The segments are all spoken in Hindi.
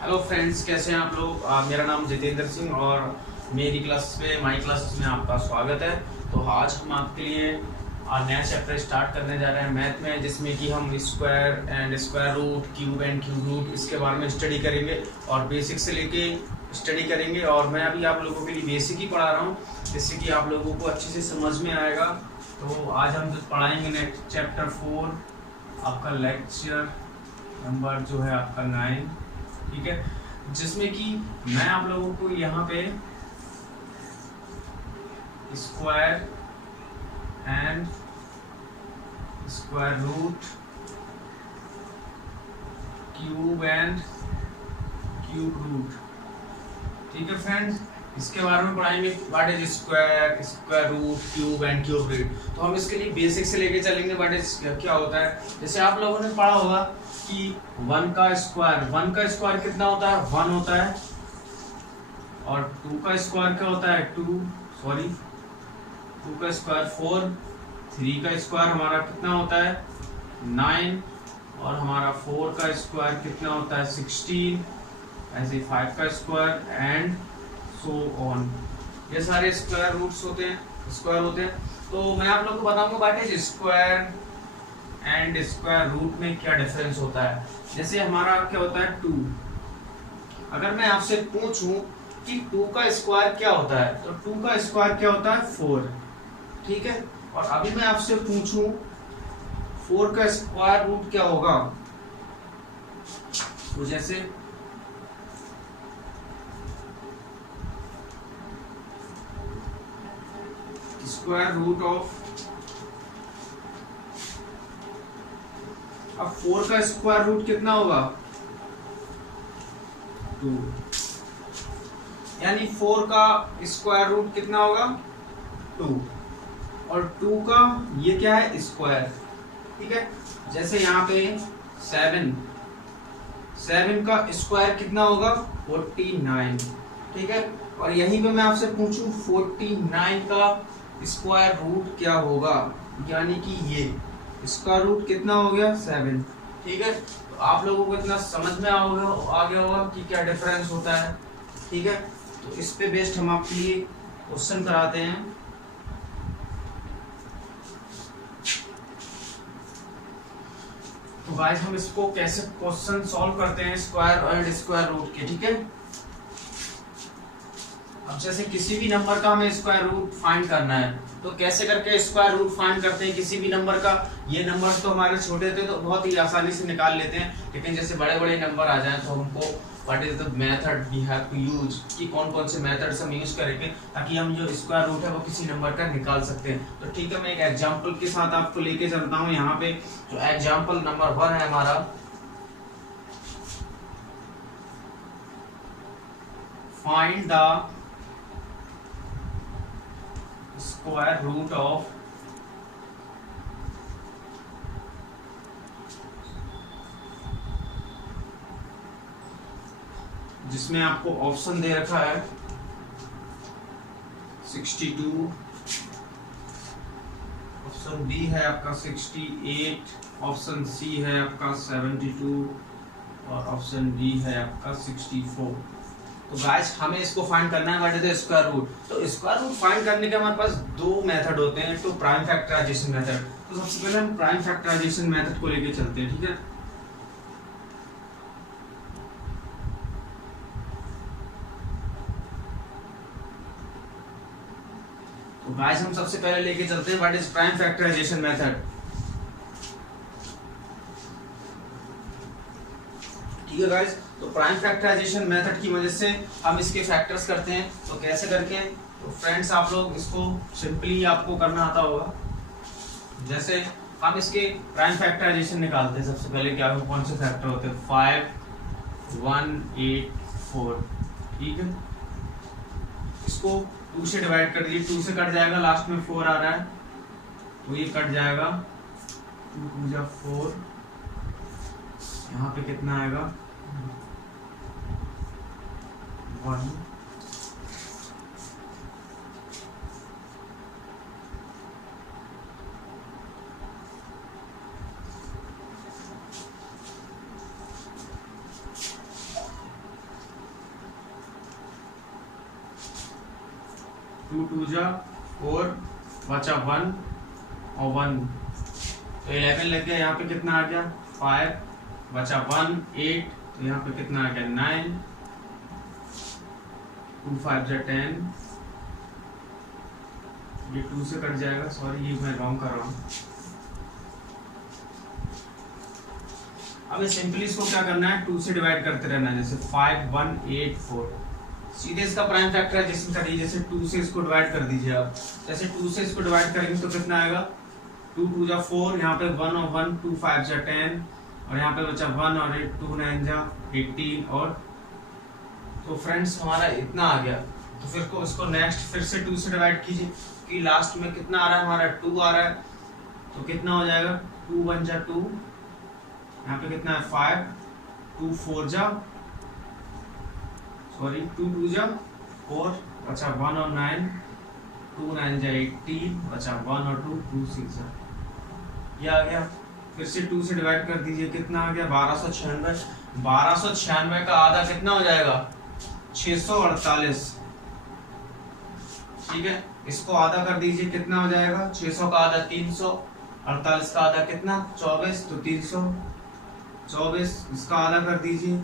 हेलो फ्रेंड्स, कैसे हैं आप लोग। मेरा नाम जितेंद्र सिंह और मेरी क्लास में माई क्लासेस में आपका स्वागत है। तो आज हम आपके लिए नया चैप्टर स्टार्ट करने जा रहे हैं मैथ में, जिसमें कि हम square and square root, cube and cube root इसके बारे में स्टडी करेंगे और बेसिक से लेके स्टडी करेंगे। और मैं अभी आप लोगों के लिए बेसिक ही पढ़ा रहा हूँ, जिससे कि आप लोगों को अच्छे से समझ में आएगा। तो आज हम जो पढ़ाएंगे नेक्स्ट चैप्टर 4, आपका लेक्चर नंबर जो है आपका 9, ठीक है, जिसमें कि मैं आप लोगों को यहाँ पे square and square root, cube and cube root, ठीक है फ्रेंड्स, इसके बारे में पढ़ाएंगे। What is square, square root, cube and cube root. तो हम इसके लिए बेसिक से लेके चलेंगे। व्हाट इज क्या होता है, जैसे आप लोगों ने पढ़ा होगा कि 1 का स्क्वायर कितना होता है, 1 होता है। और 2 का स्क्वायर क्या होता है, 2 का स्क्वायर 4, 3 का स्क्वायर हमारा कितना होता है 9, और हमारा 4 का स्क्वायर कितना होता है 16, ऐसे 5 का स्क्वायर एंड सो ऑन। ये सारे स्क्वायर रूट्स होते हैं, स्क्वायर होते हैं। तो मैं आप लोगों को बताऊंगा what is square and square root में क्या डिफरेंस होता है। जैसे हमारा क्या होता है 2, अगर मैं आपसे पूछूं कि 2 का स्क्वायर क्या होता है, तो 2 का स्क्वायर क्या होता है 4, ठीक है। और अभी मैं आपसे पूछूं 4 का स्क्वायर रूट क्या होगा, तो जैसे स्क्वायर रूट ऑफ, अब 4 का स्क्वायर रूट कितना होगा 2, यानी 4 का स्क्वायर रूट कितना होगा 2, और 2 का ये क्या है स्क्वायर, ठीक है। जैसे यहाँ पे 7 का स्क्वायर कितना होगा 49, ठीक है। और यहीं पे मैं आपसे पूछूं 49 का स्क्वायर रूट क्या होगा, यानी कि ये इसका रूट कितना हो गया 7, ठीक है। तो आप लोगों को इतना समझ में आ गया होगा कि क्या डिफरेंस होता है, ठीक है। तो इस पे बेस्ड हम आपके लिए क्वेश्चन कराते हैं। तो गाइस हम इसको कैसे क्वेश्चन सॉल्व करते हैं स्क्वायर एंड स्क्वायर रूट के, ठीक है। अब जैसे किसी भी नंबर का हमें स्क्वायर रूट फाइंड करना है, तो कैसे करके स्क्वायर रूट फाइंड करते हैं किसी भी नंबर का। ये नंबर तो हमारे छोटे थे तो बहुत ही आसानी से निकाल लेते हैं, लेकिन जैसे बड़े बड़े नंबर आ जाएं तो हमको what is the method we have to use, कि कौन कौन से मेथड्स हम यूज करेंगे ताकि हम जो स्क्वायर रूट है वो किसी नंबर का निकाल सकते हैं। तो ठीक है, मैं एक एग्जांपल के साथ आपको लेके चलता हूँ। यहाँ पे जो एग्जांपल नंबर 1 है हमारा, find the square root of जिसमें आपको ऑप्शन दे रखा है 62, ऑप्शन बी है आपका 68, ऑप्शन सी है आपका 72 और ऑप्शन डी है आपका 64। तो गाइस हमें इसको फाइंड करना है what is the square root. तो स्क्वायर रूट फाइंड करने के हमारे पास 2 मेथड होते हैं, तो प्राइम फैक्टराइजेशन मेथड। तो सबसे पहले हम प्राइम फैक्टराइजेशन मेथड को लेके चलते हैं, ठीक है। तो गाइस हम सबसे पहले लेके चलते हैं what is prime factorization method, ठीक है गाइस। तो प्राइम फैक्टराइजेशन मेथड की मदद से हम इसके फैक्टर्स करते हैं। तो कैसे करके, तो फ्रेंड्स आप लोग इसको सिंपली आपको करना आता होगा। जैसे हम इसके प्राइम फैक्टराइजेशन निकालते हैं, सबसे पहले क्या कौन से फैक्टर होते हैं 5 1 8 4, ठीक है। इसको 2 से डिवाइड कर दिए, 2 से कट जाएगा, लास्ट में 4 आ रहा है तो ये कट जाएगा, 2 2 जा 4, यहाँ पे कितना आएगा 1, 2 2 जा 4 बचा 1 और 1 तो 11 लग गया। यहाँ पे कितना आ गया 5 बचा 1 8 तो यहाँ पे कितना आ गया 9 2 5 जा 10 ये 2 से कट जाएगा। सॉरी ये मैं रॉन्ग कर रहा हूँ। अब सिंपली इसको क्या करना है 2 से डिवाइड करते रहना है। जैसे 5 1 8 4 सीधे इसका प्राइम फैक्टराइजेशन करिए। जैसे 2 से इसको डिवाइड कर दीजिए आप। जैसे 2 से इसको डिवाइड करेंगे तो कितना आएगा 2 2 जा 4 यहाँ पे 1 और 1 2 5 जा 10 और यहाँ पे बचा 1 और 8 2 9 जा 18 और तो फ्रेंड्स हमारा इतना आ गया। तो फिर को इसको नेक्स्ट फिर से 2 से डिवाइड कीजिए कि लास्ट में कितना आ रहा है हमारा 2 आ रहा है। तो कितना हो जाएगा 2 1 जा 2 यहाँ पे कितना है 5 2 4 जा सॉरी 2 2 जा 4 बचा 1 और 9 2 9 जा 18 बचा 1 और 2 2 6 जा ये आ गया। फिर से 2 से डिवाइड कर दीजिए कितना आ गया 1296। 1296 का आधा कितना हो जाएगा 648। ठीक है इसको आधा कर दीजिए कितना हो जाएगा 600 का आधा 300 48 का आधा कितना 24 तो 324 इसका आधा कर दीजिए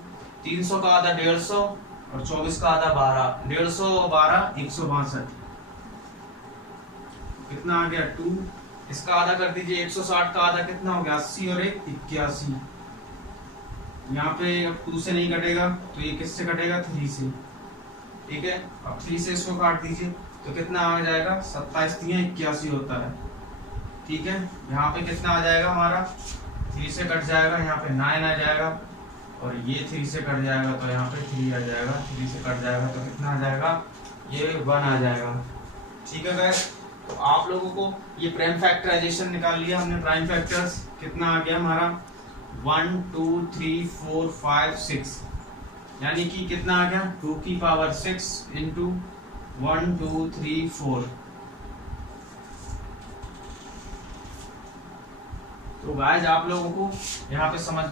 300 का आधा 150 और 24 का आधा 12 150 और 12 162 कितना आ गया 2 इसका आधा कर दीजिए 160 का आधा कितना हो गया 80 और 1 81। यहाँ पे अब 2 से नहीं कटेगा तो ये किससे कटेगा 3 से। ठीक है अब 3 से इसको काट दीजिए तो कितना आ जाएगा 27 3 81 होता है। ठीक है यहाँ पे कितना आ जाएगा हमारा 3 से कट जाएगा यहाँ पे 9 आ जाएगा और ये 3 से कट जाएगा तो यहाँ पे 3 आ जाएगा 3 से कट जाएगा तो कितना आ जाएगा ये 1 आ जाएगा। ठीक है गाइस तो आप लोगों को ये प्राइम फैक्टराइजेशन निकाल लिया हमने। प्राइम फैक्टर्स कितना आ गया हमारा 1 2 3 4 5 6 यानी कि कितना आ गया 2 की पावर 6 इंटू 1 2 3 4। तो गाइस आप लोगों को यहाँ पे समझ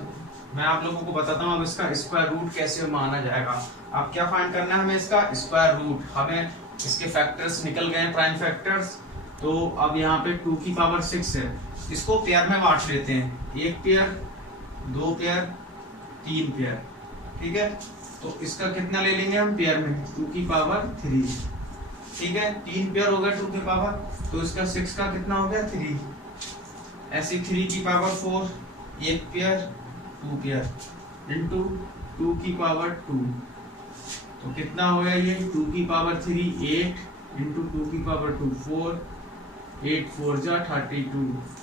मैं आप लोगों को बताता हूँ अब इसका स्क्वायर रूट कैसे माना जाएगा। अब क्या फाइंड करना है हमें इसका स्क्वायर रूट। हमें इसके फैक्टर्स निकल गए प्राइम फैक्टर्स। तो अब यहाँ पे 2 की पावर 6 है इसको पेयर में बांट लेते हैं 1 पेयर 2 पेयर 3 पेयर। ठीक है तो इसका कितना ले लेंगे हम पेयर में 2 की पावर 3। ठीक है 3 पेयर हो गया 2 की पावर तो इसका 6 का कितना हो गया 3 ऐसे 3 की पावर 4 1 पेयर 2 पेयर इंटू 2 की पावर 2 तो कितना हो गया ये 2 की पावर 3 8 इंटू 2 की पावर 2 4 8 4 जा 32।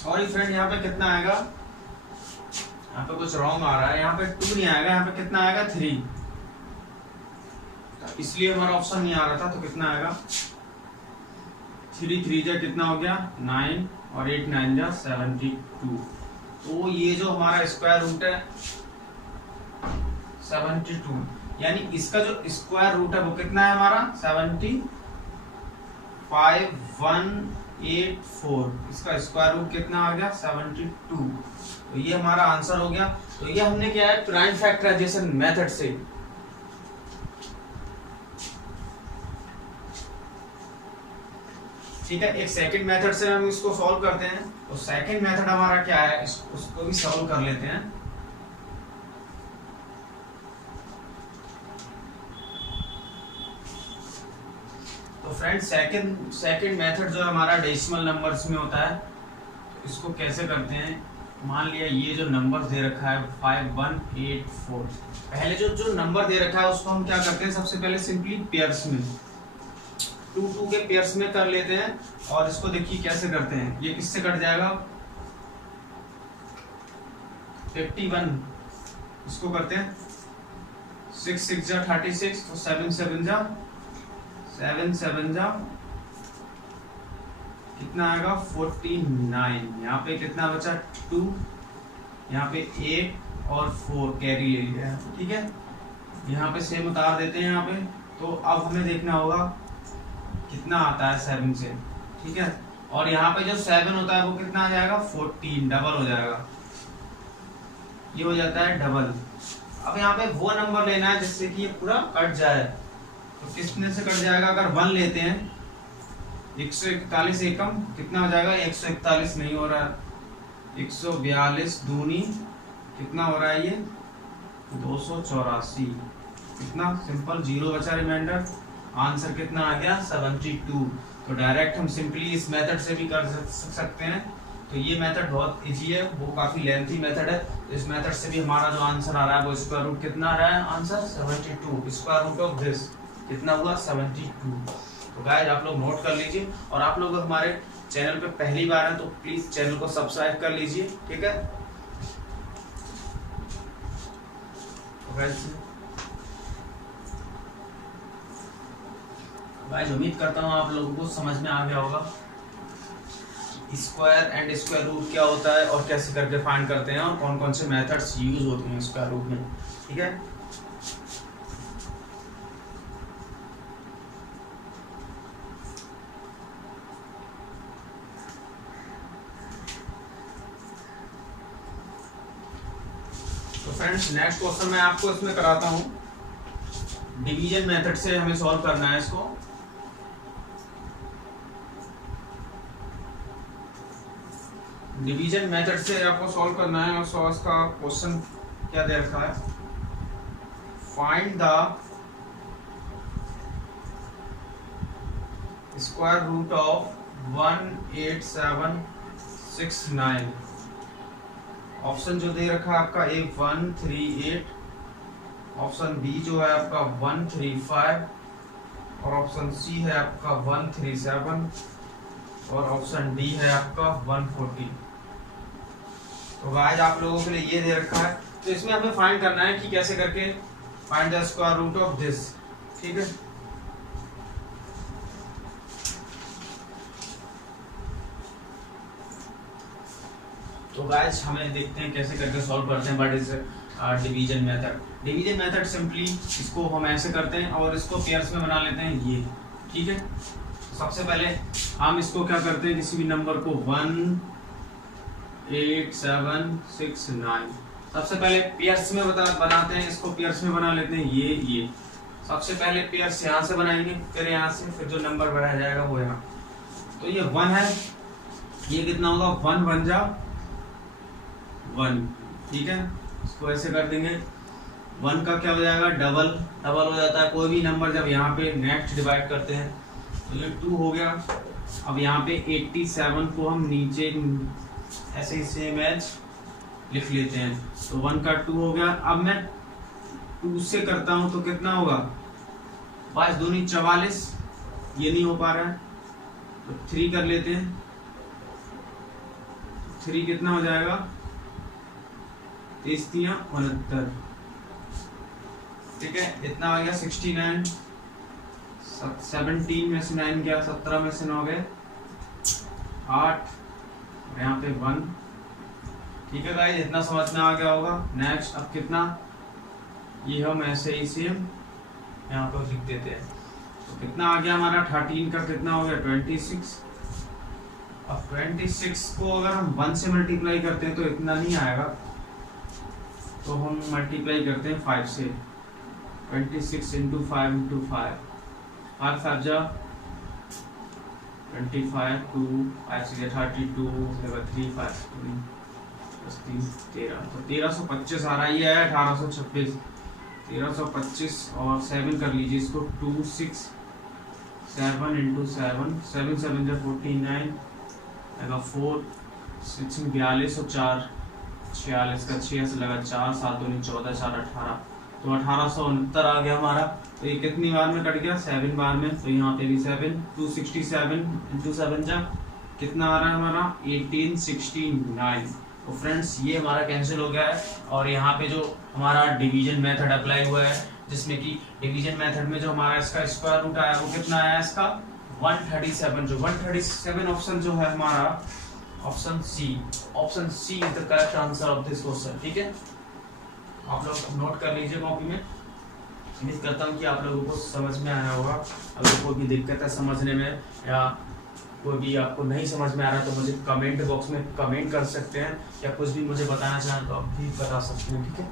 सॉरी फ्रेंड यहाँ पे कितना आएगा यहाँ पे कुछ रॉन्ग आ रहा है। यहाँ पे 2 नहीं आएगा यहाँ पे कितना आएगा 3 इसलिए हमारा ऑप्शन नहीं आ रहा था। तो कितना आएगा 3 3 जा कितना हो गया 9 और 8 9 जा 72। तो ये जो हमारा स्क्वायर रूट है 72 यानी इसका जो स्क्वायर रूट है वो कितना है हमारा 75,184 इसका स्क्वायर रूट कितना आ गया 72। तो ये हमारा आंसर हो गया। तो ये हमने क्या है प्राइम फैक्टराइजेशन मेथड से ठीक है। एक सेकंड मेथड से हम इसको सॉल्व करते हैं। तो सेकंड मेथड हमारा क्या है उसको भी सॉल्व कर लेते हैं। तो फ्रेंड्स सेकंड मेथड जो हमारा डेसिमल नंबर्स में होता है तो इसको कैसे करते हैं। मान लिया ये जो नंबर दे रखा है 5184 पहले जो नंबर दे रखा है उसको हम क्या करते हैं सबसे पहले सिंपली पेयर्स में 2 2 के पेयर्स में कर लेते हैं। और इसको देखिए कैसे करते हैं। ये किससे कट जाएगा 51 इसको करते हैं 6 6 जा 36 तो 7 7 जा 7 7 जा कितना आएगा 49। यहाँ पे कितना बचा 2, यहाँ पे 8 और 4 कैरी ले लिया है, ठीक है। यहाँ पे सेम उतार देते हैं यहाँ पे। तो अब हमें देखना होगा कितना आता है 7 से, ठीक है। और यहाँ पे जो 7 होता है वो कितना आ जाएगा 14, डबल हो जाएगा, ये हो जाता है डबल। अब यहाँ पे वो नंबर लेना है जिससे कि ये पूरा कट जाए। तो किसने से कट जाएगा, अगर 1 लेते हैं 141 एकम कितना हो जाएगा 141 नहीं हो रहा है, 142 दूनी कितना हो रहा है ये 284। कितना सिंपल, 0 बचा रिमाइंडर, आंसर कितना आ गया 72। तो डायरेक्ट हम सिंपली इस मेथड से भी कर सकते हैं। तो ये मेथड बहुत इजी है, वो काफी लेंथी मेथड है। तो इस मेथड से भी हमारा जो आंसर आ रहा है वो स्क्वायर रूट कितना आ रहा है, answer 72। Square root of this कितना हुआ 72। तो गाइस आप लोग नोट कर लीजिए। और आप लोग हमारे चैनल पे पहली बार हैं तो प्लीज चैनल को सब्सक्राइब कर लीजिए, ठीक है। गाइस उम्मीद करता हूँ आप लोगों को समझ में आ गया होगा स्क्वायर एंड स्क्वायर रूट क्या होता है और कैसे करके फाइंड करते हैं और कौन कौन से मेथड्स यूज होते हैं स्क्वायर रूट में, ठीक है। तो फ्रेंड्स नेक्स्ट क्वेश्चन मैं आपको इसमें कराता हूँ। डिवीजन मेथड से हमें सॉल्व करना है इसको। डिवीजन मेथड से आपको सॉल्व करना है। और इसका क्वेश्चन क्या दे रखा है, find the square root of 18769। Option जो दे रखा है आपका ए 138, ऑप्शन बी जो है आपका 135 और ऑप्शन सी है आपका 137 और ऑप्शन डी है आपका 140। तो गाइस आप लोगों के लिए ये दे रखा है। तो इसमें हमें फाइंड करना है कि कैसे करके find the square root of this, ठीक है। तो गाइस हमें देखते हैं कैसे करके सॉल्व करते हैं what is division method. Division method simply इसको हम ऐसे करते हैं और इसको पेयर्स में बना लेते हैं ये, ठीक है। सबसे पहले हम इसको क्या करते हैं, किसी भी नंबर को 18769 सबसे पहले पेयर्स में बनाते हैं। इसको पेयर्स में बना लेते हैं ये सबसे पहले पेयर्स यहाँ से बनाएंगे, फिर यहाँ से, फिर जो नंबर बढ़ाया जाएगा वो यहाँ। तो ये 1 है, ये कितना होगा 1 बन जा 1, ठीक है। इसको ऐसे कर देंगे, 1 का क्या हो जाएगा डबल हो जाता है कोई भी नंबर जब यहाँ पे नेक्स्ट डिवाइड करते हैं। तो ये 2 हो गया। अब यहाँ पे 87 को हम नीचे ऐसे ही सेम एज लिख लेते हैं। तो 1 का 2 हो गया। अब मैं 2 से करता हूँ तो कितना होगा 5 दूनी 44, ये नहीं हो पा रहा है तो 3 कर लेते हैं। 3 कितना हो जाएगा 39, ठीक है। इतना आ गया 69, 17 में से 9 गया, 17 में से 9 गए 8, यहाँ पे 1, ठीक है गाइस इतना समझ में आ गया होगा। नेक्स्ट अब कितना, ये हम ऐसे ही सेम यहाँ पर लिख देते हैं। तो कितना आ गया हमारा 13 का कितना हो गया 26। अब 26 को अगर हम 1 से मल्टीप्लाई करते हैं तो इतना नहीं आएगा, तो हम मल्टीप्लाई करते हैं 5 से। 26 इंटू 5 इंटू 5, 5 5 जा 25, 2 5 से 32, 3 5 3 13, तो 1325 आ रहा है। ये है 1826, 1325 और 7 कर लीजिए इसको, 2 6 7 इंटू 7, 7 7 जा 49 आएगा 4 6 42 और 4 46 का 6 से लगा 4 7 2 14 4 18, तो 1869 आ गया हमारा। तो ये कितनी बार में कट गया 7 बार में। तो यहाँ पे भी 7, 267 इंटू 7 जा कितना आ रहा है हमारा 1869। तो फ्रेंड्स ये हमारा कैंसिल हो गया है। और यहाँ पे जो हमारा डिवीजन मेथड अप्लाई हुआ है जिसमें कि डिवीजन मेथड में जो हमारा इसका स्क्वायर रूट आया वो कितना आया इसका 137। जो 137 ऑप्शन जो है हमारा option C is the correct answer of this question. ठीक है, आप लोग नोट कर लीजिए कॉपी में। उम्मीद करता हूँ कि आप लोगों को समझ में आया होगा। अगर कोई भी दिक्कत है समझने में या कोई भी आपको नहीं समझ में आ रहा तो मुझे कमेंट बॉक्स में कमेंट कर सकते हैं, या कुछ भी मुझे बताना चाहें तो आप भी बता सकते हैं। ठीक है,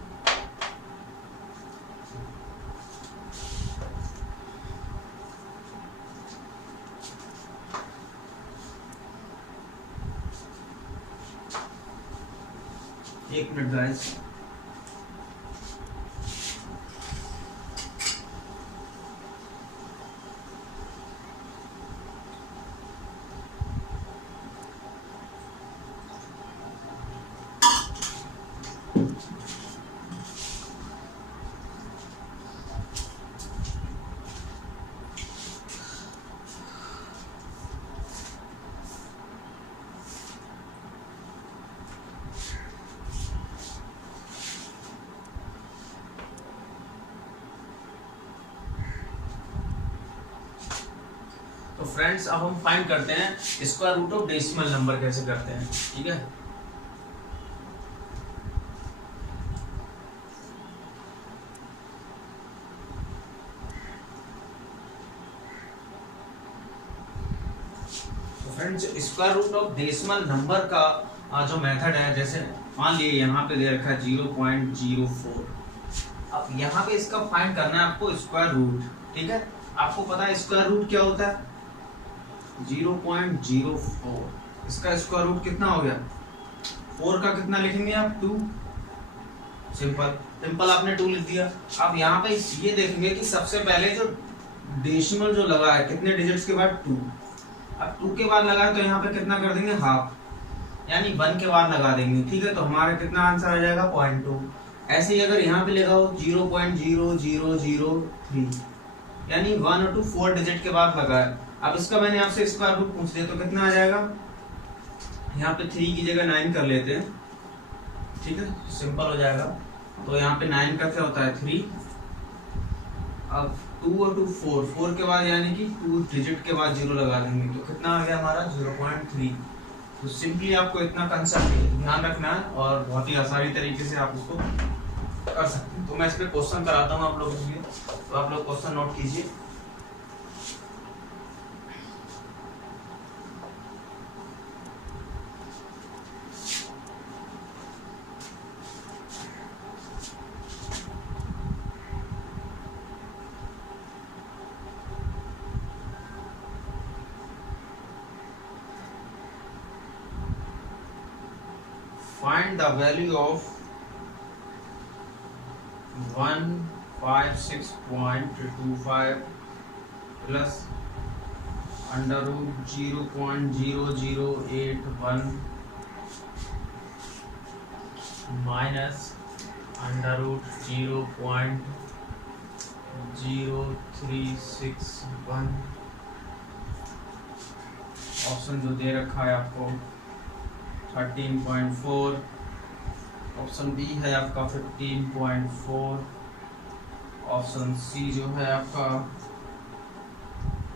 एक मिनट गाइस। तो फ्रेंड्स अब हम फाइंड करते हैं square root of decimal number कैसे करते हैं। ठीक है, तो friends square root of decimal number का जो मेथड है, जैसे मान लिए यहाँ पे दे रखा है 0.04। अब यहाँ पे इसका फाइंड करना है आपको स्क्वायर रूट। ठीक है, आपको पता है स्क्वायर रूट क्या होता है 0.04। इसका स्क्वायर रूट कितना हो गया 4 का कितना लिखेंगे आप 2। सिंपल आपने 2 लिख दिया। अब यहाँ पे ये देखेंगे कि सबसे पहले जो डेसिमल जो लगा है कितने डिजिट्स के बाद 2। अब 2 के बाद लगा है तो यहाँ पे कितना कर देंगे हाफ, यानी 1 के बाद लगा देंगे। ठीक है, तो हमारा कितना आंसर आ जाएगा 0.2। ऐसे ही अगर यहाँ पे लगा हो 0.0003 यानी 1 और 2 4 डिजिट के बाद लगा है। अब इसका मैंने आपसे स्क्वायर रूट पूछ लिया तो कितना आ जाएगा, यहाँ पे 3 की जगह 9 कर लेते हैं। ठीक है, सिंपल हो जाएगा। तो यहाँ पे 9 का क्या होता है 3। अब 2 और 2 4 के बाद यानी कि 2 डिजिट के बाद 0 लगा देंगे तो कितना आ गया हमारा 0.3। तो सिंपली आपको इतना कंसेप्ट ध्यान रखना है और बहुत ही आसानी तरीके से आप उसको कर सकते हैं। तो मैं इस पे क्वेश्चन कराता हूँ आप लोगों के लिए, तो आप लोग क्वेश्चन नोट कीजिए। Find the value of 156.25 plus under root 0.0081 minus under root 0.0361। Option जो दे रखा है आपको 13.4, ऑप्शन बी है आपका 15.4, ऑप्शन सी जो है आपका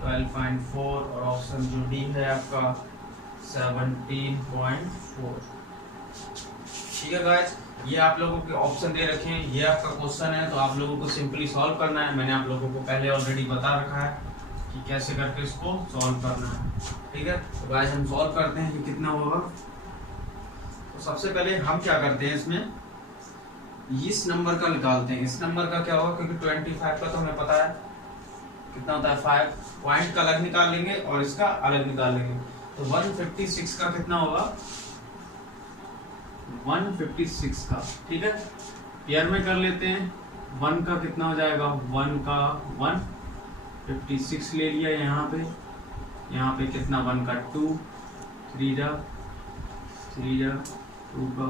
12.4 और ऑप्शन जो डी है आपका 17.4। ठीक है गाइस, ये आप लोगों के ऑप्शन दे रखे हैं, ये आपका क्वेश्चन है तो आप लोगों को सिंपली सॉल्व करना है। मैंने आप लोगों को पहले ऑलरेडी बता रखा है कि कैसे करके इसको सॉल्व करना है। ठीक है, तो गाइस हम सॉल्व करते हैं कि कितना होगा। तो सबसे पहले हम क्या करते हैं इसमें इस नंबर का निकालते हैं। इस नंबर का क्या होगा, क्योंकि 25 का तो हमें पता है कितना होता है 5, पॉइंट का अलग निकाल लेंगे और इसका अलग निकाल लेंगे। तो 156 का कितना होगा 156 का। ठीक है, पेयर में कर लेते हैं। 1 का कितना हो जाएगा 1 का 156 ले लिया यहाँ पे कितना 1 का 2, 3 जा 2 का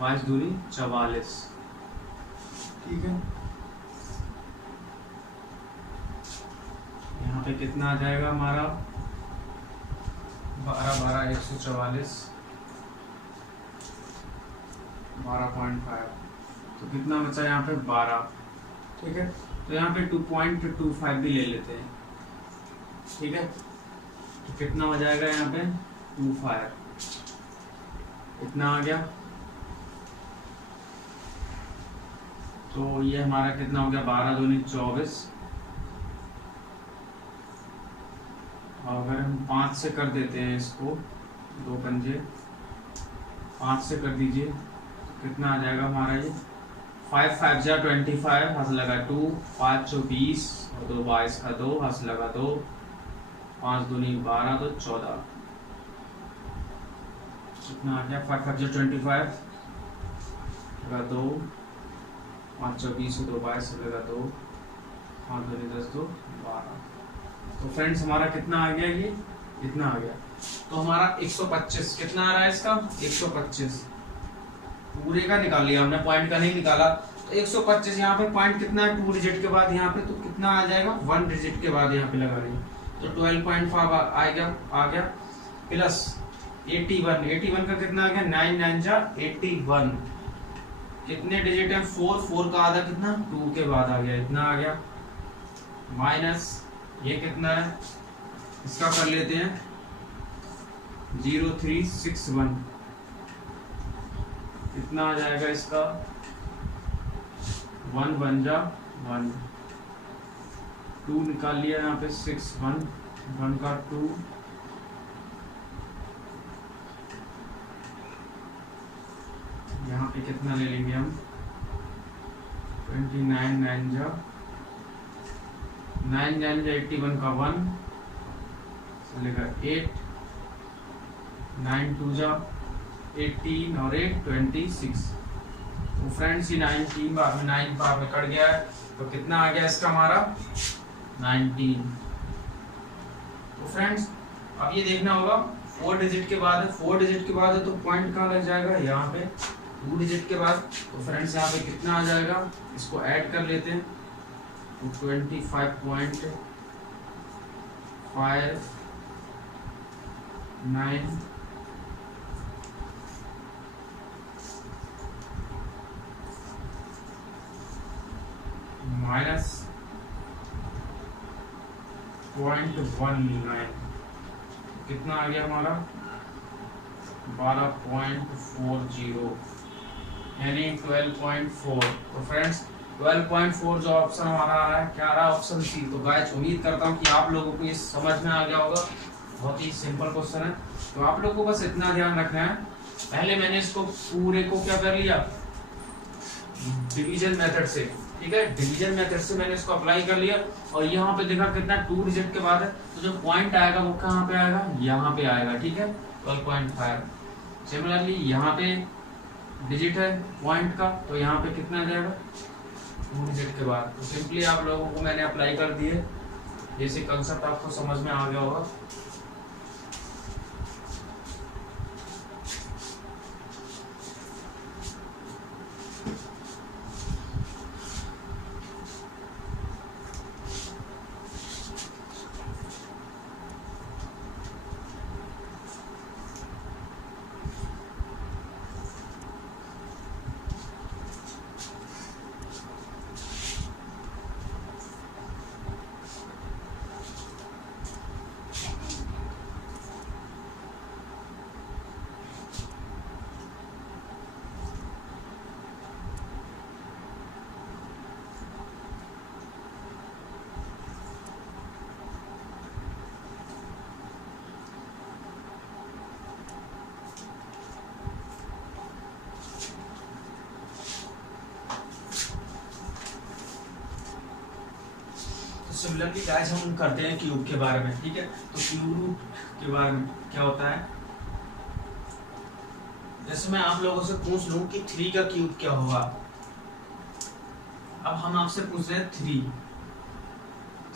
22 दूनी 44। ठीक है, यहाँ पे कितना आ जाएगा हमारा 12 144 12.5। तो कितना बचा यहाँ पे 12, ठीक है। तो यहाँ पे 2.25 भी ले लेते हैं, ठीक है। तो कितना हो जाएगा यहाँ पे 25, इतना आ गया। तो ये हमारा कितना हो गया 12 दूनी 24। अगर हम 5 से कर देते हैं इसको, 2 पंजे 5 से कर दीजिए, तो कितना आ जाएगा हमारा ये 5 5 जा 25, हंस लगा 2, 5 चौ 20 और 2 22 का 2, हंस लगा 2, 5 दूनी 12, तो 14। कितना आ गया 5 5 जा 25 लगा 2, 5 चौ 20 2 22 लगा 2, 5 दूनी 10 2 12। तो फ्रेंड्स हमारा कितना आ गया, ये इतना आ गया। तो हमारा 125 कितना आ रहा है इसका 125, पूरे का निकाल लिया हमने, पॉइंट का नहीं निकाला। तो 125 यहाँ पे पॉइंट कितना है 2 डिजिट के बाद यहाँ पे, तो कितना आ जाएगा 1 डिजिट के बाद यहाँ पे लगा लिया, तो 12.5 आ गया प्लस 81 का कितना आ गया 9 9 जा 81। कितने डिजिट है 4 का आधा कितना 2 के बाद आ गया, इतना आ गया। माइनस ये कितना है, इसका कर लेते हैं 0361, कितना आ जाएगा इसका 1 1 जा 1, 2 निकाल लिया यहाँ पे 6 1 1 का 2, यहाँ पे कितना ले लेंगे हम 29 9 जा 9 9 जा 81 का 1 चलेगा 8, 9 2 जा 18 और 8 26। तो फ्रेंड्स ये 19 बार में 9 बार में कट गया है, तो कितना आ गया इसका हमारा 19। तो फ्रेंड्स अब ये देखना होगा 4 डिजिट के बाद है, 4 डिजिट के बाद है तो पॉइंट कहाँ लग जाएगा यहाँ पे 2 डिजिट के बाद। तो फ्रेंड्स यहाँ पे कितना आ जाएगा, इसको ऐड कर लेते हैं, तो 25.59 माइनस 0.19, कितना आ गया हमारा 12.40 यानी 12.4। तो फ्रेंड्स 12.4 जो ऑप्शन हमारा आ रहा है, क्या आ रहा है ऑप्शन सी। तो गाइस उम्मीद करता हूँ कि आप लोगों को ये समझ में आ गया होगा, बहुत ही सिंपल क्वेश्चन है। तो आप लोगों को बस इतना ध्यान रखना है, पहले मैंने इसको पूरे को क्या कर लिया डिवीजन मेथड से, ठीक है, डिवीजन मेथड से मैंने इसको अप्लाई कर लिया और यहाँ पे देखा कितना 2 डिजिट के बाद है, तो जो पॉइंट आएगा वो कहाँ पे आएगा यहाँ पे आएगा, ठीक है 12.5। सिमिलरली यहाँ पे डिजिट है पॉइंट का, तो यहाँ पे कितना आ जाएगा 2 डिजिट के बाद। तो सिंपली आप लोगों को मैंने अप्लाई कर दिए, जैसे कंसेप्ट आपको समझ में आ गया होगा। सिमिलरली गाइस हम करते हैं क्यूब के बारे में, ठीक है। तो क्यूब रूट के बारे में क्या होता है, जैसे मैं आप लोगों से पूछ लूं कि 3 का क्यूब क्या होगा। अब हम आपसे पूछ रहे हैं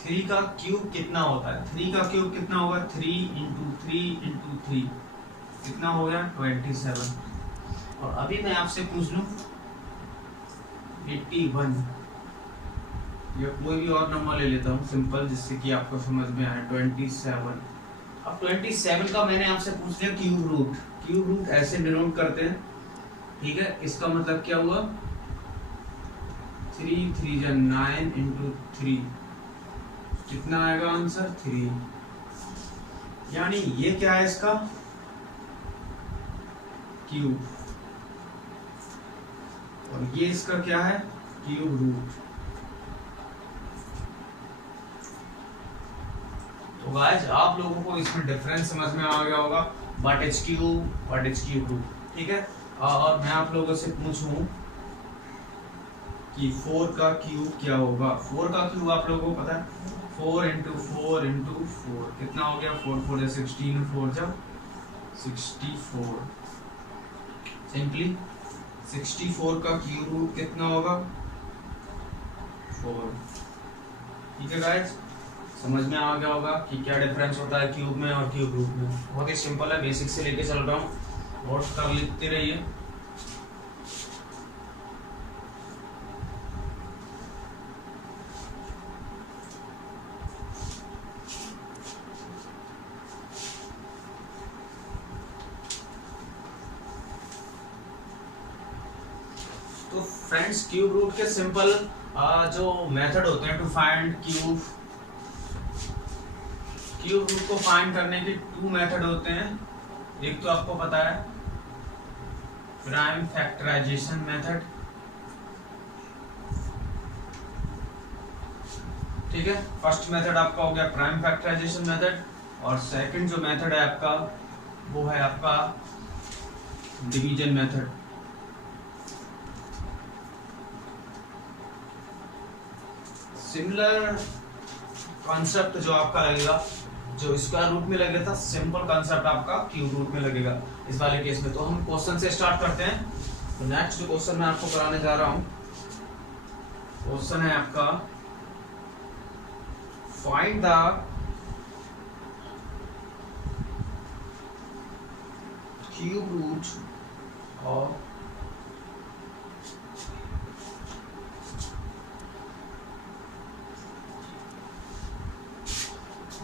3 का क्यूब कितना होता है। 3 का क्यूब कितना होगा 3 × 3 × 3 कितना हो गया 27। और अभी मैं आपसे पूछ लूं 81 या कोई भी और नंबर ले लेता हूँ सिंपल, जिससे कि आपको समझ में आए 27। अब 27 का मैंने आपसे पूछ लिया क्यूब रूट। क्यूब रूट ऐसे डिनोट करते हैं, ठीक है। इसका मतलब क्या हुआ 3 3 जा 9 इंटू 3 कितना आएगा आंसर 3। यानी ये क्या है इसका क्यूब और ये इसका क्या है क्यूब रूट। तो गाइस आप लोगों को इसमें डिफरेंस समझ में आ गया होगा, व्हाट इज क्यूब रूट, ठीक है। और मैं आप लोगों से पूछूं कि 4 का क्यूब क्या होगा। 4 का क्यूब आप लोगों को पता है 4 इंटू 4 इंटू 4 कितना हो गया 4 4 जा 16 4 जा 64। सिंपली 64 का क्यूब रूट कितना होगा 4। ठीक है गाइस, समझ में आ गया होगा कि क्या डिफरेंस होता है क्यूब में और क्यूब रूट में। बहुत ही सिंपल है, बेसिक से लेके चल रहा हूँ, नोट्स कर लिखते रहिए। तो फ्रेंड्स क्यूब रूट के सिंपल जो मेथड होते हैं टू फाइंड क्यूब रूट को फाइंड करने के 2 मेथड होते हैं। एक तो आपको पता है प्राइम फैक्टराइजेशन मेथड, ठीक है। फर्स्ट मेथड आपका हो गया प्राइम फैक्टराइजेशन मेथड और सेकंड जो मेथड है आपका वो है आपका डिवीजन मेथड। सिमिलर कॉन्सेप्ट जो आपका लगेगा जो स्क्वायर रूट में लगेगा था, सिंपल कॉन्सेप्ट आपका क्यूब रूट में लगेगा इस वाले केस में। तो हम क्वेश्चन से स्टार्ट करते हैं। तो नेक्स्ट जो क्वेश्चन मैं आपको कराने जा रहा हूं, क्वेश्चन है आपका find the cube root of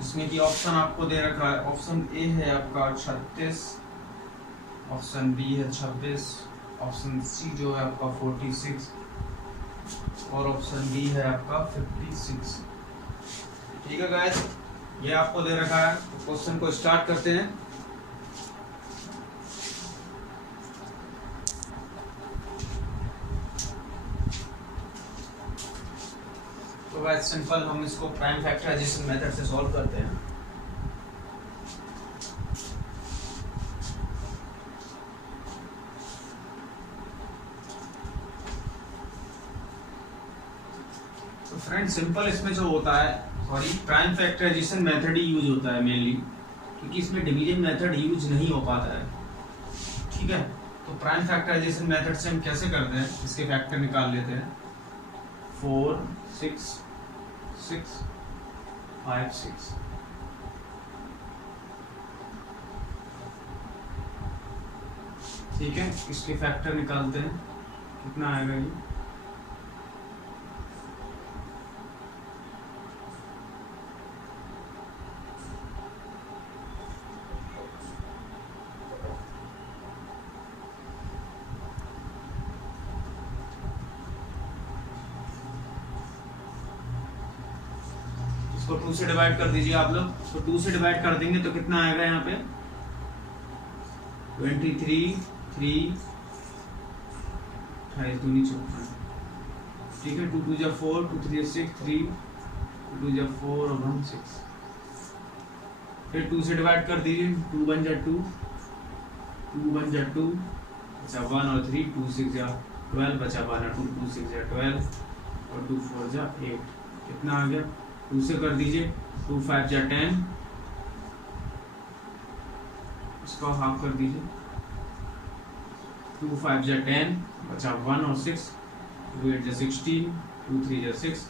इसमें की ऑप्शन आपको दे रखा है। ऑप्शन ए है आपका 36, ऑप्शन बी है 26, ऑप्शन सी जो है आपका 46 और ऑप्शन डी है आपका 56। ठीक है गाइस, ये आपको दे रखा है। तो क्वेश्चन को स्टार्ट करते हैं। तो गाइस सिंपल हम इसको प्राइम फैक्टराइजेशन मेथड से सॉल्व करते हैं। तो फ्रेंड सिंपल इसमें जो होता है, सॉरी प्राइम फैक्टराइजेशन मेथड ही यूज होता है मेनली, क्योंकि इसमें डिवीजन मेथड यूज नहीं हो पाता है। ठीक है, तो प्राइम फैक्टराइजेशन मेथड से हम कैसे करते हैं, इसके फैक्टर निकाल लेते हैं। 4 6 6 5 6। ठीक है, इसके फैक्टर निकालते हैं, कितना आएगा ये। तो 2 से डिवाइड कर दीजिए आप लोग। तो 2 से डिवाइड कर देंगे तो कितना आएगा यहाँ पे 23 3 24। ठीक है, 2 2 जा 4 2 3 6 3 2 जा 4 और 1 6। फिर 2 से डिवाइड कर दीजिए। 2 1 जा 2 2 1 जा 2 बचा 1 और 3 2 6 जा 12 बचा 1 और 2 2 6 जा 12 और 2 4 जा 8। कितना आ गया 2 से कर दीजिए। 2 5 जा 10, इसको हाफ कर दीजिए। 2 5 जा 10 बचा 1 और 6, 2 8 जा 16, 2 3 जा 6,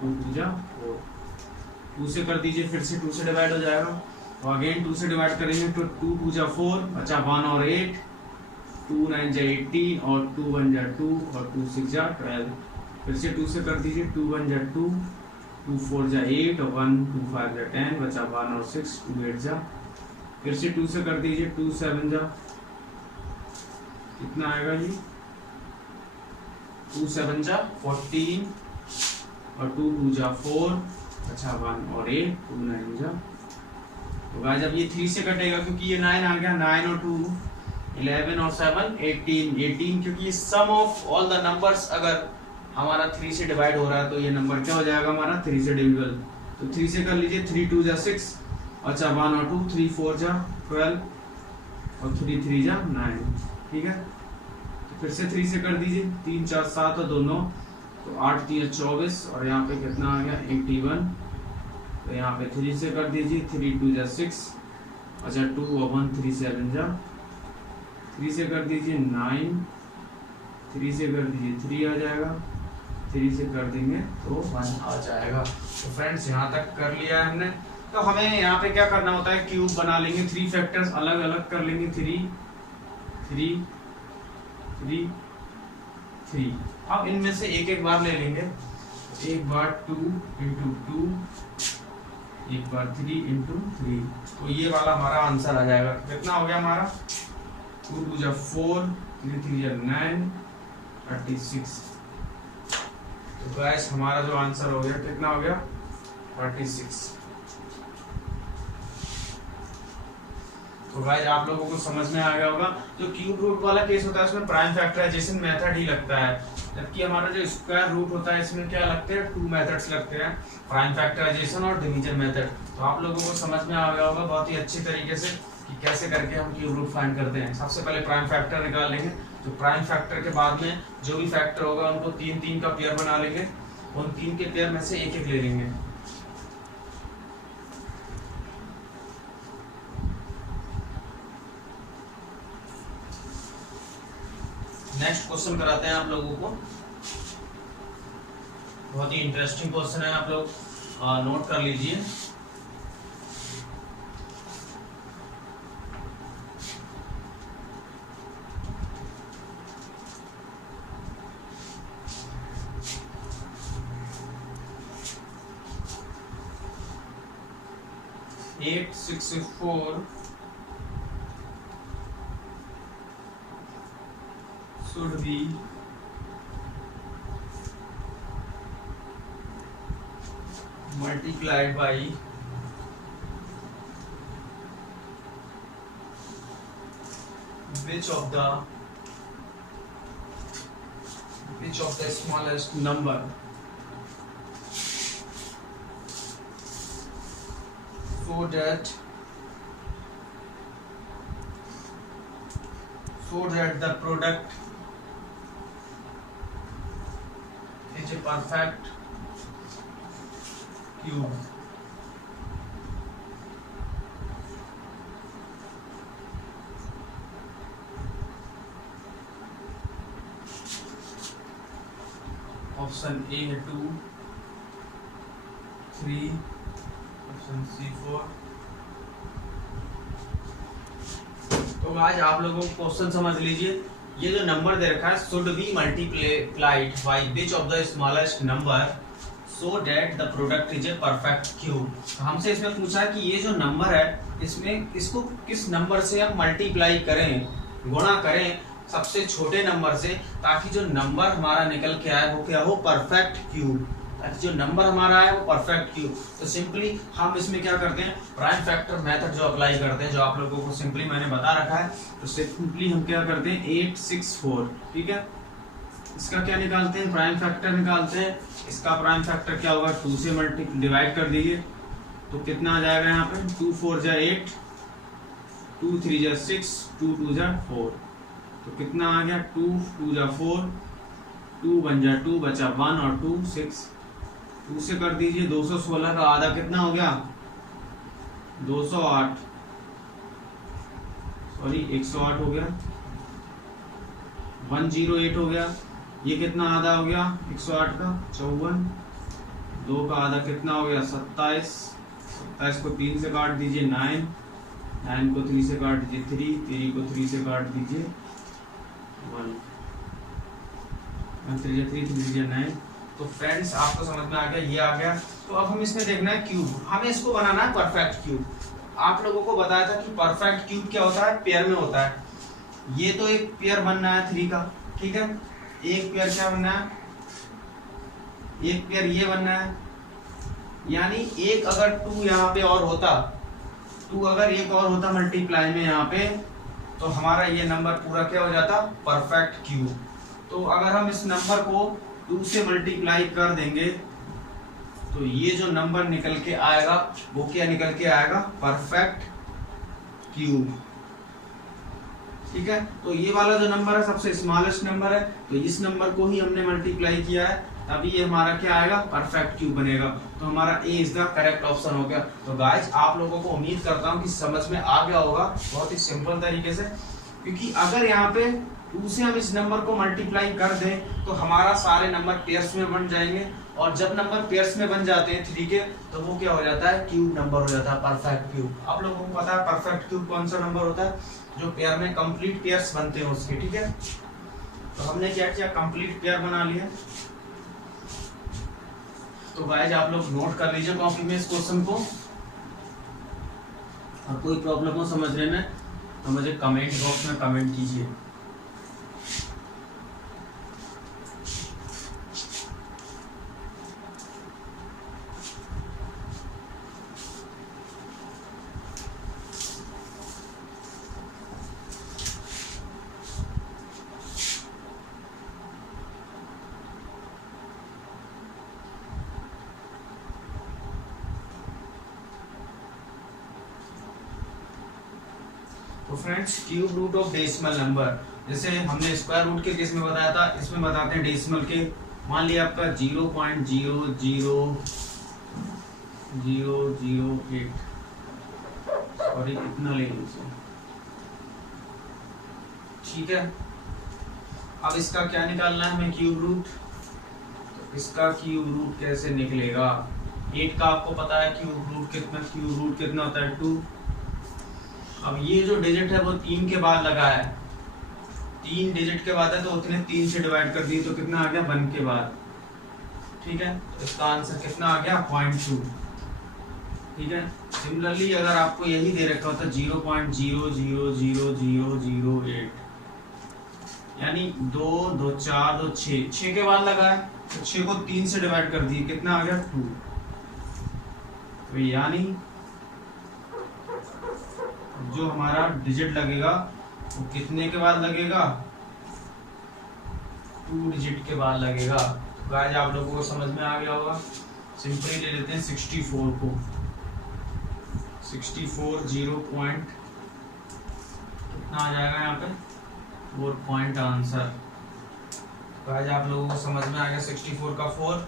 2 2 जा 4। 2 से कर दीजिए, फिर से 2 से डिवाइड हो जाएगा। तो अगेन 2 से डिवाइड करेंगे तो 2 2 जा 4 बचा 1 और 8, 2 9 जा 18 और 2 1 जा 2 और 2 6 जा 12। फिर से 2 से कर दीजिए। 2 1 जा 2 2 4 जा 8 और 1 2 5 जा 10 बचा 1 और 6, 2 8 जा। फिर से 2 से कर दीजिए। 2 7 जा, कितना आएगा जी 2 7 जा 14 और 2 2 जा 4, अच्छा 1 और 8, 2 9 जा। तो गाइस अब ये 3 से कटेगा क्योंकि ये 9 आ गया, 9 और 2 11 और 7 18 क्योंकि ये सम ऑफ ऑल द नंबर्स अगर हमारा 3 से डिवाइड हो रहा है तो ये नंबर क्या हो जाएगा हमारा 3 से डिविजिबल। तो 3 से कर लीजिए, 3 2 जा 6, अच्छा 1 और 2, 3 4 जा 12 और 3 3 जा 9, ठीक है। तो फिर से 3 से कर दीजिए, 3 4 7 और 2 9, तो 8 3 24 और यहाँ पे कितना आ गया 81। तो यहाँ पे 3 से कर दीजिए, 3 2 जा 6, अच्छा 2 और 1 3 7 जा, 3 से कर दीजिए 9, 3 से कर दीजिए 3 आ जाएगा, 3 से कर देंगे तो 1 आ जाएगा। तो फ्रेंड्स यहाँ तक कर लिया है हमने। तो हमें यहाँ पे क्या करना होता है, क्यूब बना लेंगे, 3 फैक्टर्स अलग अलग कर लेंगे, 3 3 3 3। अब इनमें से एक एक बार ले लेंगे, एक बार 2 इंटू 2, एक बार 3 इंटू 3। तो ये वाला हमारा आंसर आ जाएगा। कितना हो गया हमारा 2 2 जा 4, 3 3 जा 9, 36। तो गाइस हमारा जो आंसर हो गया कितना हो गया 36। तो गाइस आप लोगों को समझ में आ गया होगा। जो क्यूब रूट वाला केस होता है उसमें प्राइम फैक्टराइजेशन मेथड ही लगता है, जबकि हमारा जो स्क्वायर रूट होता है इसमें क्या लगते हैं 2 मेथड्स लगते हैं, प्राइम फैक्टराइजेशन और डिवीजन मेथड। तो आप लोगों को समझ में आ गया होगा बहुत ही अच्छी तरीके से कि कैसे करके हम क्यूब रूट फाइंड करते हैं। सबसे पहले प्राइम फैक्टर निकाल लेंगे, तो प्राइम फैक्टर के बाद में जो भी फैक्टर होगा उनको 3 3 का पेयर बना लेंगे, उन 3 के पेयर में से एक एक ले लेंगे। नेक्स्ट क्वेश्चन कराते हैं आप लोगों को, बहुत ही इंटरेस्टिंग क्वेश्चन है, आप लोग नोट कर लीजिए। Eight 64 should be multiplied by which of the smallest number so that the product is a perfect cube। Option A है 2 3, ऑप्शन सी 4। तो आज आप लोगों को क्वेश्चन समझ लीजिए, ये जो नंबर दे रखा है should be multiplied by which of the smallest number so that the product is a perfect cube. हमसे इसमें पूछा है कि ये जो नंबर है इसमें इसको किस नंबर से हम मल्टीप्लाई करें, गुणा करें सबसे छोटे नंबर से, ताकि जो नंबर हमारा निकल के आए वो क्या हो परफेक्ट क्यूब, ताकि जो नंबर हमारा है वो परफेक्ट क्यूब। तो सिंपली हम इसमें क्या करते हैं प्राइम फैक्टर मेथड जो अप्लाई करते हैं, जो आप लोगों को सिंपली मैंने बता रखा है, तो सिंपली हम क्या करते हैं 864, ठीक है। इसका क्या निकालते हैं प्राइम फैक्टर निकालते हैं, इसका प्राइम फैक्टर क्या होगा 2 से डिवाइड कर दीजिए, तो कितना आ जाएगा यहाँ पे 2 4 जा 8, 2 3 जा 6, 2 2 जा 4, तो कितना आ गया 2 2 जा 4, 2 1 जा 2, बचा 1 और 2 6, 2 से कर दीजिए 216 का आधा कितना हो गया 208, सॉरी 108 हो गया, 108 हो गया, ये कितना आधा हो गया 108 का 54, 2 का आधा कितना हो गया 27, 27 को 3 से काट दीजिए 9, 9 को 3 से काट दीजिए 3, 3 को 3 से काट दीजिए 1, 3 3 9। तो फ्रेंड्स आपको समझ में आ गया, ये आ गया। तो अब हम इसमें देखना है क्यूब, हमें इसको बनाना है परफेक्ट क्यूब। आप लोगों को बताया था कि परफेक्ट क्यूब क्या होता है पेयर में होता है, ये तो एक पेयर बनना है 3 का, ठीक है। एक पेयर क्या बनना है, एक पेयर ये बनना है, यानी एक अगर 2 यहाँ पे और होता, 2 अगर एक और होता मल्टीप्लाई में यहाँ पे, तो हमारा ये नंबर पूरा क्या हो जाता, परफेक्ट क्यूब। तो अगर हम इस नंबर को 2 से मल्टीप्लाई कर देंगे तो ये जो नंबर निकल के आएगा वो क्या निकल के आएगा, परफेक्ट क्यूब। ठीक है, तो ये वाला जो नंबर है सबसे स्मॉलेस्ट नंबर है, तो इस नंबर को ही हमने मल्टीप्लाई किया है, तभी ये हमारा क्या आएगा, परफेक्ट क्यूब बनेगा। तो हमारा ए इज द करेक्ट ऑप्शन हो गया। तो गाइस आप लोगों को उम्मीद करता हूँ कि समझ में आ गया होगा बहुत ही सिंपल तरीके से, क्योंकि अगर यहाँ पे 2 से हम इस नंबर को मल्टीप्लाई कर दें तो हमारा सारे नंबर पेयर्स में बन जाएंगे, और जब नंबर पेयर्स में बन जाते हैं 3 के, तो वो क्या हो जाता है, क्यूब नंबर हो जाता है, परफेक्ट क्यूब। आप लोगों को पता है परफेक्ट क्यूब कौन सा नंबर होता है, जो पेयर में कंप्लीट पेयर्स बनते हैं उसके। ठीक है, तो हमने क्या किया, कंप्लीट पेयर बना लिया। तो गाइस आप लोग नोट कर लीजिए कॉपी में इस क्वेश्चन को, और कोई प्रॉब्लम हो समझने में तो मुझे कमेंट बॉक्स में कमेंट कीजिए। तो friends cube root of decimal number, जैसे हमने स्क्वायर रूट के केस में बताया था, इसमें बताते हैं डेसिमल के। मान लिया आपका 0.00008, और इतना ले लीजिए। ठीक है, अब इसका क्या निकालना है हमें, क्यूब रूट। तो इसका क्यूब रूट कैसे निकलेगा, 8 का आपको पता है क्यूब रूट कितना होता है, 2। अब ये जो डिजिट है वो 3 के बाद लगा है, 3 डिजिट के बाद है, तो उतने 3 से डिवाइड कर दिए, तो कितना आ गया, 1 के बाद। ठीक है, तो इसका आंसर कितना आ गया, 0.2। ठीक है, सिमिलरली अगर आपको यही दे रखा होता 0.000008, यानी 2 2 4 2 6 के बाद लगा है, तो 6 को 3 से डिवाइड कर दिए, कितना आ गया, 2। तो यानी जो हमारा डिजिट लगेगा वो कितने के बाद लगेगा, 2 डिजिट के बाद लगेगा। तो गाइस आप लोगों को समझ में आ गया होगा। सिंपली ले लेते हैं 64 को, 64 0 पॉइंट कितना आ जाएगा यहाँ पे, 4 पॉइंट आंसर। गाइस आप लोगों को समझ में आ गया, 64 का 4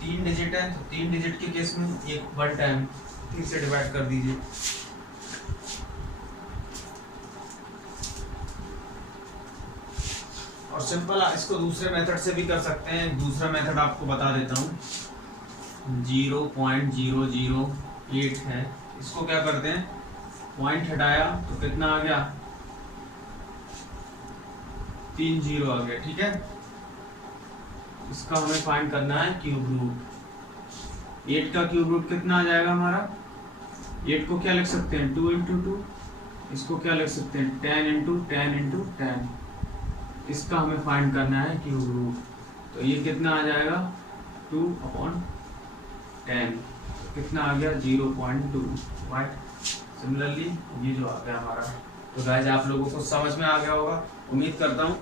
3 डिजिट है, तो 3 डिजिट के केस में एक 1 टाइम 3 से डिवाइड कर दीजिए। और सिंपल इसको दूसरे मेथड से भी कर सकते हैं, दूसरा मेथड आपको बता देता हूँ। 0.008 है, इसको क्या करते हैं, पॉइंट हटाया तो कितना आ गया, 3 0 आ गया। ठीक है, इसका हमें फाइंड करना है क्यूब रूट। 8 का क्यूब रूट कितना आ जाएगा हमारा, 8 को क्या लिख सकते हैं, 2 × 2, इसको क्या लिख सकते हैं, 10 × 10 × 10। इसका हमें फाइंड करना है क्यूब रूट, तो ये कितना आ जाएगा, 2/10, कितना आ गया, 0.2। राइट, सिमिलरली ये जो आ गया हमारा। तो गाइस आप लोगों को समझ में आ गया होगा, उम्मीद करता हूँ।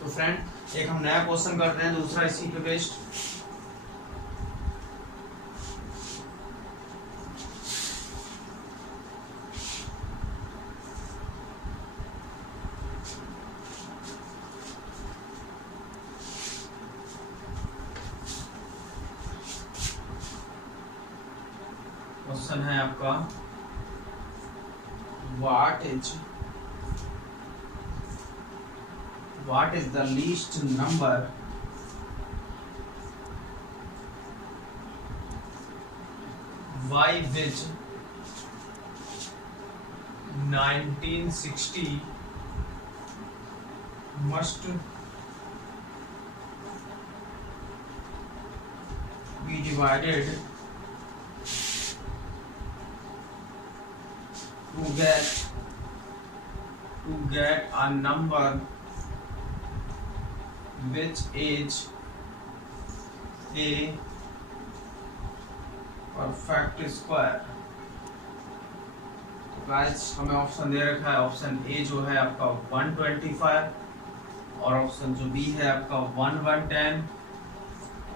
तो फ्रेंड एक हम नया क्वेश्चन करते हैं, दूसरा इसी पे बेस्ड। क्वेश्चन है आपका, what is the least number by which 1960 must be divided to get a number which is a perfect square. तो गाइस हमें ऑप्शन दे रखा है, ऑप्शन ए जो है आपका 125 और ऑप्शन जो बी है आपका 110,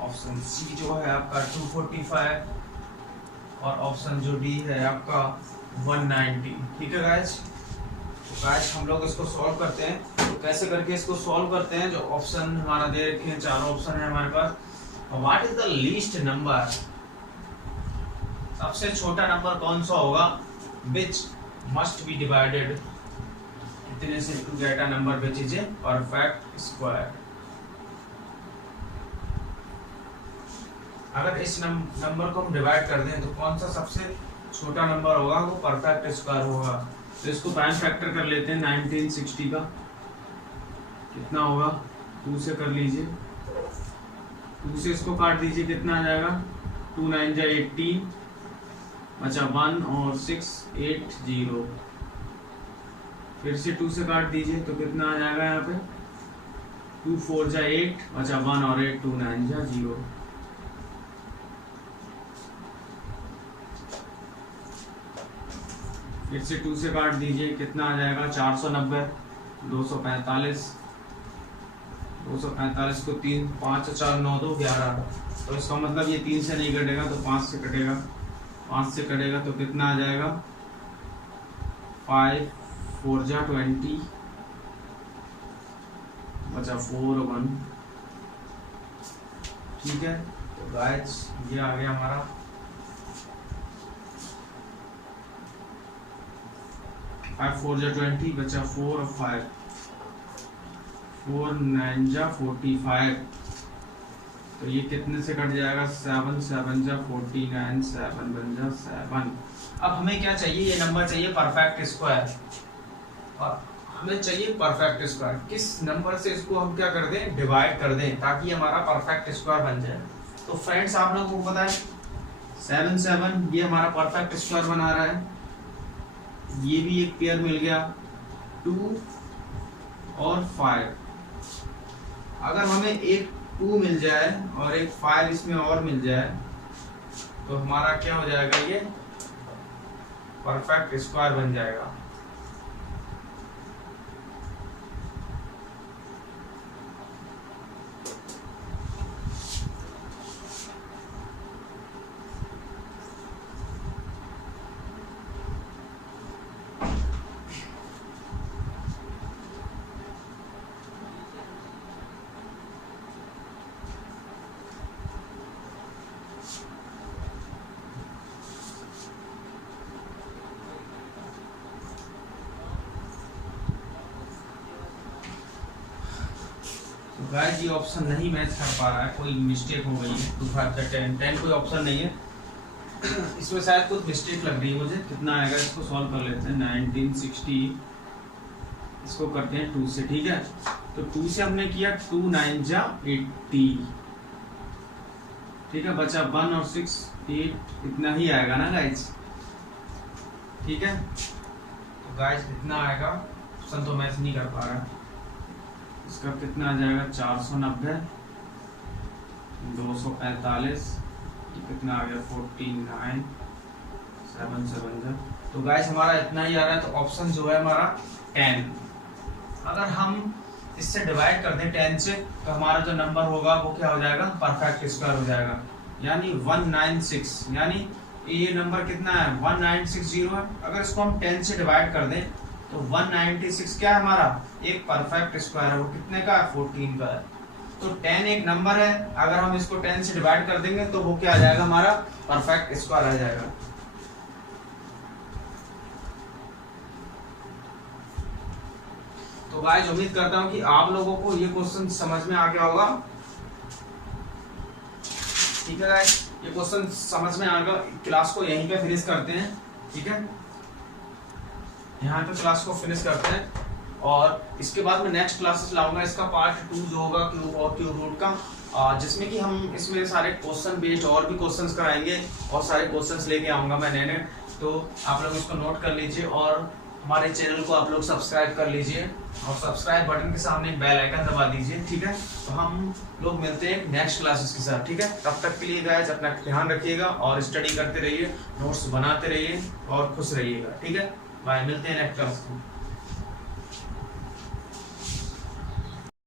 ऑप्शन सी जो है आपका 245 और ऑप्शन जो डी है आपका 190। ठीक है गाइस, तो गाइस हम लोग इसको सॉल्व करते हैं। तो कैसे करके इसको सॉल्व करते हैं, जो ऑप्शन हमारा दे रखे हैं, चारों ऑप्शन है हमारे पास। What is the least number, सबसे छोटा नंबर कौन सा होगा, विच मस्ट बी डिवाइडेड इतने से to get a number which is a perfect square. अगर इस नंबर को हम डिवाइड कर दें तो कौन सा सबसे छोटा नंबर होगा, वो परफेक्ट स्क्वायर होगा। तो इसको प्राइम फैक्टर कर लेते हैं 1960 का, कितना होगा 2 से कर लीजिए, 2 से इसको काट दीजिए, कितना आ जाएगा 2 9 जा 18 बचा 1 और 6 8 0, फिर से 2 से काट दीजिए तो कितना आ जाएगा यहाँ पे 2 4 जा 8 बचा 1 और 8 2 9 जा 0। फिर से 2 से काट दीजिए, कितना आ जाएगा 490 245 245 को 3 5 4 9 2 11। तो इसका मतलब ये 3 से नहीं कटेगा तो 5 से कटेगा, 5 से कटेगा तो कितना आ जाएगा 5 4 जा 20 बचा 4 1। ठीक है, तो गाइस ये आ गया हमारा 5 4 जा 20 बचा 4 और 5 4 9 जा 45। तो ये कितने से कट जाएगा 7 7 जा 49 7 बन जा 7। अब हमें क्या चाहिए, ये नंबर चाहिए परफेक्ट स्क्वायर, और हमें चाहिए परफेक्ट स्क्वायर। किस नंबर से इसको हम क्या कर दें, डिवाइड कर दें, ताकि हमारा परफेक्ट स्क्वायर बन जाए। तो फ्रेंड्स आप लोगों को पता है 7 7 ये हमारा परफेक्ट स्क्वायर बना रहा है, ये भी एक पेयर मिल गया 2 और 5। अगर हमें एक 2 मिल जाए और एक 5 इसमें और मिल जाए तो हमारा क्या हो जाएगा, ये परफेक्ट स्क्वायर बन जाएगा। गाइस ये ऑप्शन नहीं मैच कर पा रहा है, कोई मिस्टेक हो गई है। 2 5 10 10 कोई ऑप्शन नहीं है इसमें, शायद कुछ मिस्टेक लग रही है मुझे। कितना आएगा, इसको सॉल्व कर लेते हैं 1960, इसको करते हैं 2 से। ठीक है, तो 2 से हमने किया 2 9 जा 80। ठीक है, बचा 1 और 6 8, इतना ही आएगा ना गाइस। ठीक है, तो गाइस इतना आएगा, ऑप्शन तो मैच नहीं कर पा रहा है। इसका कितना आ जाएगा 490 245, कितना आ गया 49 7 7। तो गाइस हमारा इतना ही आ रहा है। तो ऑप्शन जो है हमारा 10, अगर हम इससे डिवाइड कर दें 10 से तो हमारा जो नंबर होगा वो क्या हो जाएगा, परफेक्ट स्क्वायर हो जाएगा, यानी 196। यानी ये नंबर कितना है 1960 है। अगर इसको हम 10 से डिवाइड कर दें तो 196 क्या है हमारा, एक परफेक्ट स्क्वायर है। वो कितने का है 14 का है। तो 10 एक नंबर है, अगर हम इसको 10 से डिवाइड कर देंगे तो वो क्या आ जाएगा, हमारा परफेक्ट स्क्वायर आ जाएगा। तो गाइस उम्मीद करता हूं कि आप लोगों को ये क्वेश्चन समझ में आ गया होगा। ठीक है गाइस, ये क्वेश्चन समझ में आ गया। क्लास को यहीं पे फिनिश करते हैं। ठीक है, यहाँ पे क्लास को फिनिश करते हैं और इसके बाद मैं नेक्स्ट क्लासेस लाऊंगा। इसका पार्ट 2 जो होगा क्यूब और क्यूब रूट का, जिसमें कि हम इसमें सारे क्वेश्चन बेस्ड और भी क्वेश्चंस कराएंगे और सारे क्वेश्चंस लेके आऊँगा मैं नए, तो आप लोग इसको नोट कर लीजिए और हमारे चैनल को आप लोग सब्सक्राइब कर लीजिए और सब्सक्राइब बटन के सामने बेल आइकन दबा दीजिए, ठीक है। तो हम लोग मिलते हैं नेक्स्ट क्लासेस के साथ, ठीक है। तब तक के लिए गाइस अपना ध्यान रखिएगा और स्टडी करते रहिए, नोट्स बनाते रहिए और खुश रहिएगा, ठीक है। बाय, मिलते हैं नेक्स्ट क्लास में।